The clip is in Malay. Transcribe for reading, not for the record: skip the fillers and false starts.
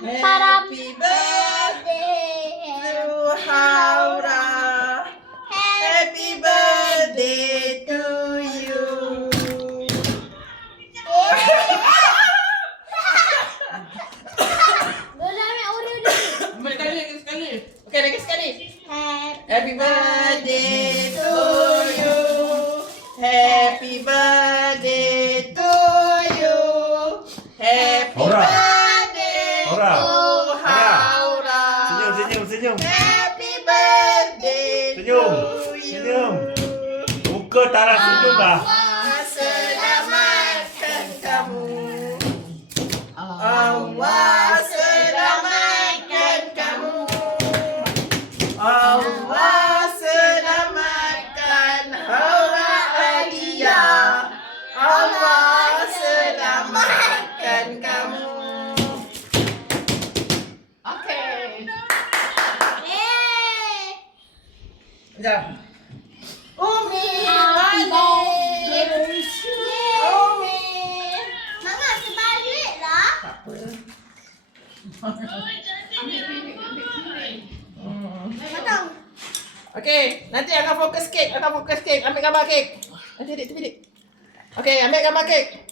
Happy birthday to Haura. Happy birthday to you. Okay, lagi sekali. Happy birthday to you. Happy birthday to you. Happy Haura. birthday Haura. to Haura. Senyum. Happy birthday Senyum. to you. Senyum. Muka tak nak senyum dah. Allah selamatkan kamu. Allah selamatkan kamu. Allah selamatkan Haura Alia. Allah selamatkan kamu. Okay. Sekejap. Umi balik. Umi. Mama terbaliklah. Tak apa. Potong. Okey, nanti akan fokus kek. Ambil gambar kek. Nanti adik. Okey, ambil gambar kek.